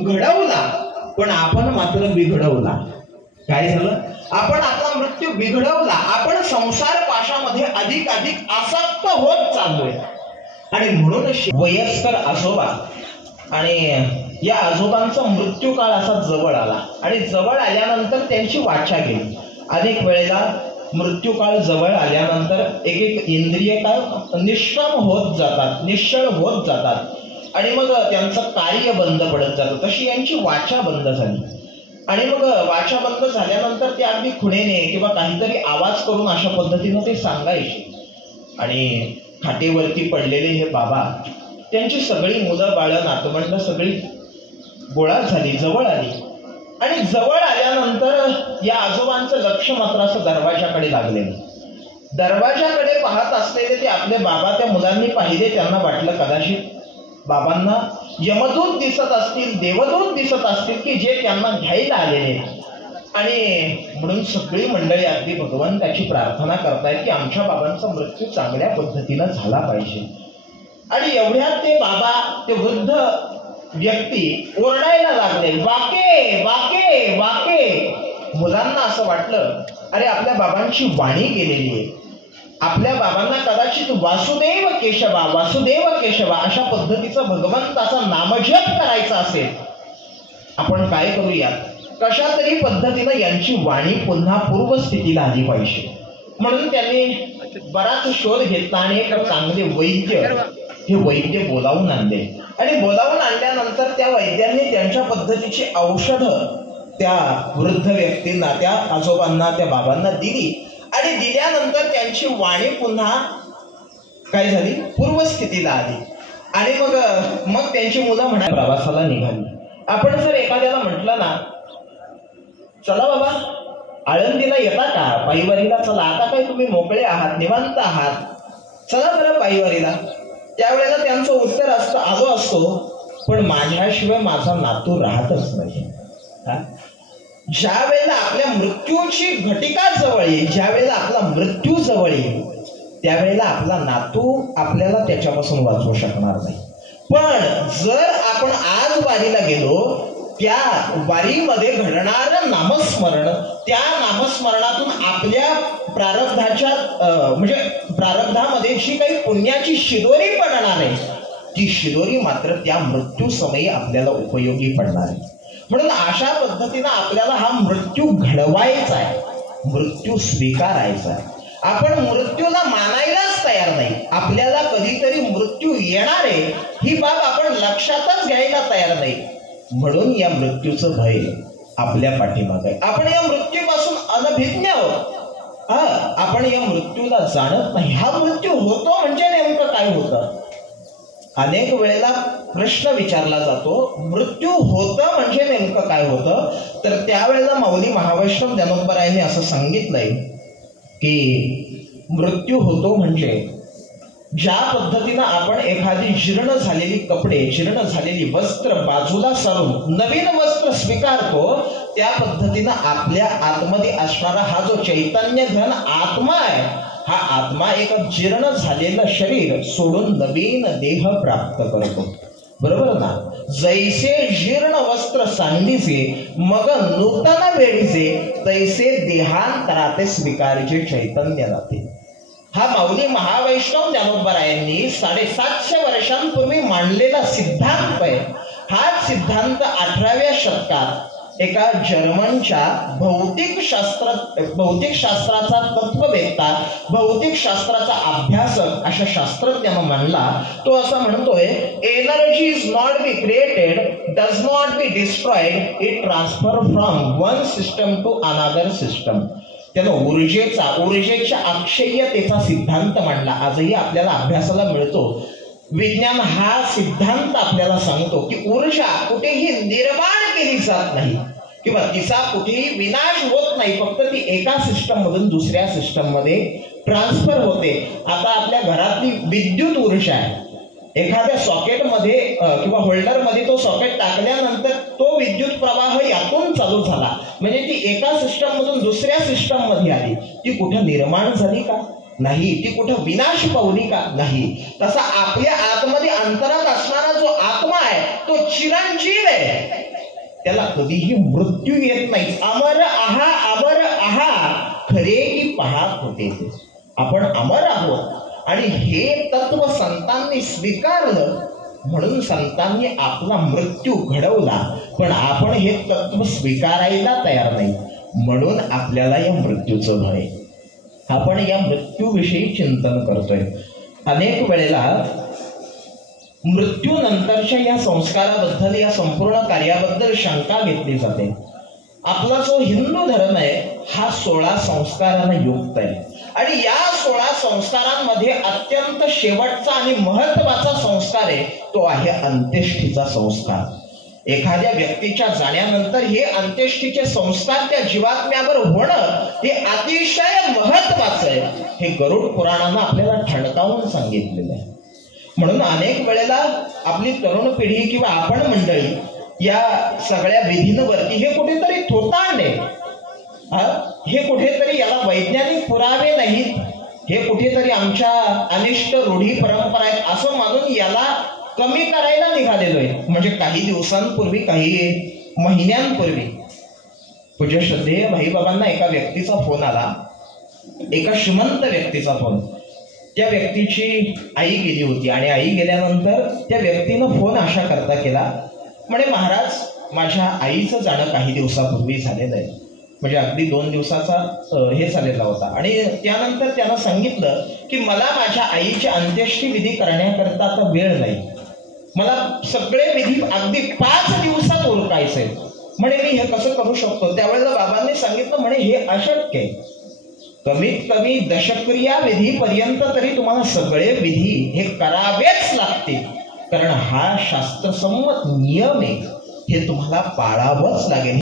घडवला, पण आपण मात्र बिघडवला. काय झालं? आपण आपला मृत्यू बिघडवला. आपण संसार पाशामध्ये अधिक आसक्त होत चाललोय. आणि म्हणूनच वयस्कर आजोबा आणि या आजोबांचा मृत्यू काळ असा जवळ आला. आणि जवळ आल्यानंतर त्यांची वाचा गेली. अनेक वेळेला मृत्यू काळ जवळ आल्यानंतर एक इंद्रिय काय निष्काम होत जातात, निश्चळ होत जातात. आणि मग त्यांचं कार्य बंद पडत जातं. तशी यांची वाचा बंद झाली. आणि मग वाचा बंद झाल्यानंतर ते अगदी खुणेने किंवा काहीतरी आवाज करून अशा पद्धतीनं ते सांगायचे. आणि खाटेवरती पडलेले हे बाबा, त्यांची सगळी मुलं बाळं नातवंड सगळी गोळा झाली, जवळ आली. आणि जवळ आल्यानंतर या आजोबांचं लक्ष मात्र असं दरवाजाकडे लागलेलं. दरवाजाकडे पाहत असलेले ते आपले बाबा त्या मुलांनी पाहिले. त्यांना वाटलं कदाचित बाबांना यमदूत दिसत असतील, देवदूत दिसत असतील की जे त्यांना घ्यायला आलेले. आणि म्हणून सगळी मंडळी अगदी भगवंताची प्रार्थना करतायत की आमच्या बाबांचा मृत्यू चांगल्या पद्धतीनं झाला पाहिजे. आणि एवढ्यात ते बाबा, ते वृद्ध व्यक्ती ओरडायला लागले, वाके वाके वाके. मुलांना असं वाटलं अरे आपल्या बाबांची वाणी केलेली आहे, आपल्या बाबांना कदाचित वासुदेव केशवा वासुदेव केशवा अशा पद्धतीचा भगवंताचा नामजप करायचा असेल. आपण काय करूया, कशा तरी पद्धतीनं यांची वाणी पुन्हा पूर्वस्थितीला आली पाहिजे. म्हणून त्यांनी बराच शोध घेतला आणि एक चांगले वैद्य, हे वैद्य बोलावून आणले. आणि बोलावून आणल्यानंतर त्या वैद्यांनी त्यांच्या पद्धतीची औषधं त्या वृद्ध व्यक्तींना, त्या आजोबांना, त्या बाबांना दिली. आणि दिल्यानंतर त्यांची वाणी पुन्हा काय झाली, पूर्वस्थितीला आली. आणि मग त्यांची मुलं म्हणाली प्रवासाला निघाली. आपण जर एखाद्याला म्हटलं ना, चला बाबा आळंदीला येता का, पायीवारीला चला, आता काय तुम्ही मोकळे आहात, निवांत आहात, चला बरं पायीवारीला. त्यावेळेला त्यांचं उत्तर असतं, आलो असतो पण माझ्याशिवाय माझा नातू राहतच नाही. ज्या वेळेला आपल्या मृत्यूची घटिका जवळ येईल, ज्या वेळेला आपला मृत्यू जवळ येईल, त्यावेळेला आपला नातू आपल्याला त्याच्यापासून वाचवू शकणार नाही. पण जर आपण आज वारीला गेलो, त्या वारीमध्ये घडणारं नामस्मरण, त्या नामस्मरणातून आपल्या प्रारब्धाच्या म्हणजे प्रारब्धामध्ये जी काही पुण्याची शिदोरी पडणार आहे, ती शिदोरी मात्र त्या मृत्यू समयी आपल्याला उपयोगी पडणार आहे. म्हणून अशा पद्धतीनं आपल्याला हा मृत्यू घडवायचा आहे, मृत्यू स्वीकारायचा आहे. आपण मृत्यूला मानायलाच तयार नाही. आपल्याला कधीतरी मृत्यू येणार आहे ही बाब आपण लक्षातच घ्यायला तयार नाही. म्हणून या मृत्यूचं भय आपल्या पाठीमागे आहे. आपण या मृत्यूपासून अनभिज्ञ आहोत. आपण या मृत्यूला जाणत नाही. हा मृत्यू होतो म्हणजे नेमकं काय होतं? अनेक वेळेला प्रश्न विचारला जातो, मृत्यू होतं म्हणजे नेमकं काय होतं? तर त्यावेळेला माऊली महावैष्णव ज्ञानोबरायांनी असं सांगितलंय की मृत्यू होतो म्हणजे ज्या पद्धतीनं आपण एखादी जीर्ण झालेली कपडे, जीर्ण झालेली वस्त्र बाजूला सारून नवीन वस्त्र स्वीकारतो, त्या पद्धतीनं आपल्या आतमध्ये असणारा हा जो चैतन्य घन आत्मा आहे, हा आत्मा एक जीर्ण झालेलं शरीर सोडून नवीन देह प्राप्त करतो. बरोबर ना? जैसे जीर्ण वस्त्र सांडीचे मग नूतन वेळीचे, तैसे देहांतराते स्वीकारचे चैतन्य राहते. हा माऊली महावैष्णव ज्ञानोबरायांनी 750 वर्षांपूर्वी मांडलेला सिद्धांत आहे. हा सिद्धांत 18व्या शतकात एका जर्मनच्या भौतिक शास्त्राचा तत्ववेत्ता, भौतिक शास्त्राचा अभ्यासक अशा शास्त्रज्ञानं मांडला. तो असा म्हणतोय, energy is not be created, does not be destroyed, it transfer from one system to another system. त्यानं ऊर्जेच्या अक्षय्यतेचा सिद्धांत मांडला. आजही आपल्याला अभ्यासाला मिळतो. विज्ञान हा सिद्धांत आपल्याला सांगतो की ऊर्जा कुठेही निर्माण केली जात नाही किंवा तिचा कुठेही विनाश होत नाही, फक्त ती एका सिस्टम मधून दुसऱ्या सिस्टम मध्ये ट्रान्सफर होते. आता आपल्या घरातली विद्युत ऊर्जा आहे, एखाद्या सॉकेटमध्ये किंवा होल्डरमध्ये तो सॉकेट टाकल्यानंतर तो विद्युत प्रवाह यातून चालू झाला, म्हणजे ती एका सिस्टम मधून दुसऱ्या सिस्टम मध्ये आली. ती कुठं निर्माण झाली का? नाही. ती कुठं विनाश पावली का? नाही. तसा आपल्या आतमध्ये अंतरात असणारा जो आत्मा आहे तो चिरंजीव आहे. त्याला कधीही मृत्यू येत नाही. अमर आहा खरे की पहा खोटे. आपण अमर आहोत आणि हे तत्व संतांनी स्वीकारलं म्हणून संतांनी आपला मृत्यू घडवला. पण आपण हे तत्व स्वीकारायला तयार नाही म्हणून आपल्याला या मृत्यूचं भय. आपण या मृत्यूविषयी चिंतन करतोय. अनेक वेळेला मृत्यूनंतरच्या या संस्काराबद्दल, या संपूर्ण कार्याबद्दल शंका घेतली जाते. आपला जो हिंदू धर्म आहे हा 16 संस्कारांना युक्त आहे आणि या 16 संस्कारांमध्ये अत्यंत शेवटचा आणि महत्वाचा संस्कार आहे तो आहे अंत्येष्टीचा संस्कार. एखाद्या व्यक्तीच्या जाण्यानंतर हे अंत्येष्टीचे संस्कार त्या जीवात्म्यावर होणं हे अतिशय महत्वाचं आहे. हे गरुड पुराणानं आपल्याला ठणकावून सांगितलेलं आहे. म्हणून अनेक वेळेला आपली तरुण पिढी किंवा आपण मंडळी या सगळ्या विधींवरती हे कुठेतरी थोतांड आहे, हे कुठेतरी याला वैज्ञानिक पुरावे नाहीत, हे कुठेतरी आमच्या अनिष्ट रूढी परंपरा आहेत असं मानून याला कमी करायला निघालेलो आहे. म्हणजे काही दिवसांपूर्वी, काही महिन्यांपूर्वी पूज्य श्रद्धेय भाईबाबांना एका व्यक्तीचा फोन आला, एका श्रीमंत व्यक्तीचा फोन. त्या व्यक्तीची आई गेली होती आणि आई गेल्यानंतर त्या व्यक्तीनं फोन अशा करता केला, म्हणे महाराज माझ्या आईचं जाणं काही दिवसापूर्वी झालेलं आहे. म्हणजे अगदी 2 दिवसाचा हे झालेला होता आणि त्यानंतर त्यानं सांगितलं की मला माझ्या आईची अंत्येष्टी विधी करण्याकरता आता वेळ नाही, मला सगळे विधी अगदी 5 दिवसात उरकायचे. म्हणे मी हे कसं करू शकतो. त्यावेळेला बाबांनी सांगितलं म्हणे हे अशक्य आहे. कमीत कमी दशक्रिया विधीपर्यंत तरी तुम्हाला सगळे विधी हे करावेच लागतील, कारण हा शास्त्रसंमत नियम आहे, हे तुम्हाला पाळावंच लागेल.